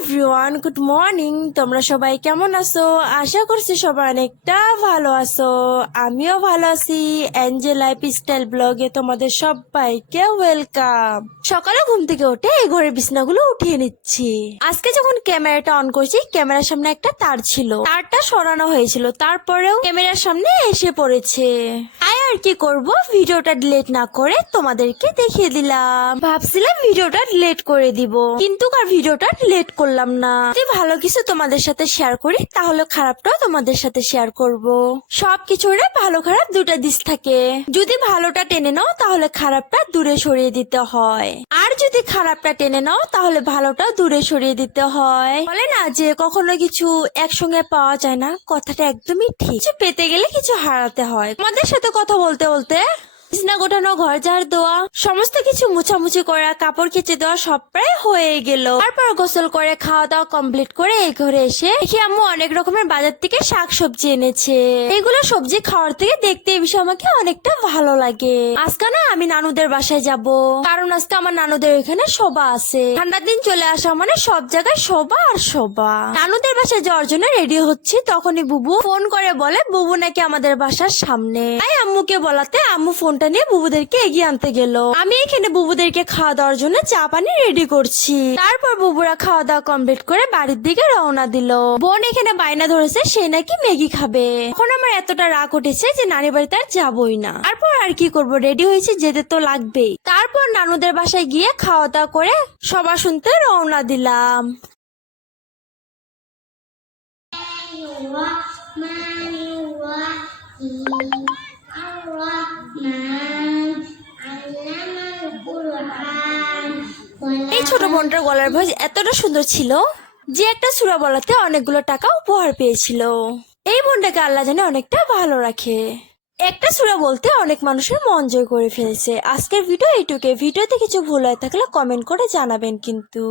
Everyone, good morning. তোমরা সবাই কেমন আছো? আশা করছি সবাই অনেকটা ভালো আছো। আমিও ভালো আছি। এনজে লাইফস্টাইল ব্লগে তোমাদের সবাইকে ওয়েলকাম। সকালে ঘুম থেকে উঠে এই ঘরের বিছনাগুলো উঠিয়ে নিচ্ছি। আজকে যখন ক্যামেরাটা অন করছি, ক্যামেরার সামনে একটা তার ছিল, তারটা সরানো হয়েছিল, তারপরেও ক্যামেরার সামনে এসে পড়েছে। আর কি করব, ভিডিওটা ডিলিট না করে তোমাদেরকে দেখিয়ে দিলাম। ভাবছিলাম ভিডিওটা ডিলিট করে দিব, কিন্তু আর ভিডিওটা ডিলিট করলাম না। যদি ভালো কিছু তোমাদের সাথে শেয়ার করি, তাহলে খারাপটাও তোমাদের সাথে শেয়ার করব। সবকিছুরে ভালো খারাপ দুটা দিক থাকে। যদি ভালোটা টেনে নাও, তাহলে খারাপটা দূরে সরিয়ে দিতে হয়। আর যদি খারাপটা টেনে নাও, তাহলে ভালোটা দূরে সরিয়ে দিতে হয়। বলে না যে কখনো কিছু একসঙ্গে পাওয়া যায় না, কথাটা একদমই ঠিক। কিছু পেতে গেলে কিছু হারাতে হয়। তোমাদের সাথে কথা বলতে বলতে বিছনা গোটানো, ঘর ঝাড় দেওয়া, সমস্ত কিছু মুছামুছি করা, কাপড় কেচে দেওয়া সব প্রায় হয়ে গেল। তারপর গোসল করে খাওয়া দাওয়া কমপ্লিট করে এই ঘরে এসে দেখি আম্মু অনেক রকমের বাজার থেকে শাক সবজি এনেছে। এগুলো সবজি খাওয়ার থেকে দেখতে এই বিষয়ে আমাকে অনেকটা ভালো লাগে। আজকে না আমি নানুদের বাসায় যাব, কারণ আজকে আমার নানুদের ওইখানে সভা আছে। ঠান্ডার দিন চলে আসা মানে সব জায়গায় সভা আর সভা। নানুদের বাসায় যাওয়ার জন্য রেডি হচ্ছি, তখনই বুবু ফোন করে বলে বুবু নাকি আমাদের বাসার সামনে। তাই আম্মুকে বলাতে আম্মু ফোনটা নিয়ে বুবুদেরকে এগিয়ে আনতে গেল। আমি এখানে বুবুদেরকে খাওয়া দাওয়ার জন্য চা পানি রেডি করছি। তারপর বুবুরা খাওয়া দাওয়া কমপ্লিট করে বাড়ির দিকে রওনা দিল। বোন এখানে বায়না ধরেছে সে নাকি ম্যাগি খাবে। এখন আমার এতটা রাগ উঠেছে যে নানি বাড়িতে আর যাবই না। তারপর আর কি করব, রেডি হয়েছে, যেতে তো লাগবেই। তারপর নানুদের বাসায় গিয়ে খাওয়া দাওয়া করে সবার শুনতে রওনা দিলাম। এই ছোট বোনটার গলার ভয়েস এতটা সুন্দর ছিল যে একটা সূরা বলাতে অনেকগুলো টাকা উপহার পেয়েছিল। এই বোনটাকে আল্লাহ জানে অনেকটা ভালো রাখে। একটা সূরা বলতে অনেক মানুষের মন জয় করে ফেলেছে। আজকের ভিডিও এইটুকু। ভিডিওতে কিছু ভুল হয়ে থাকলে কমেন্ট করে জানাবেন কিন্তু।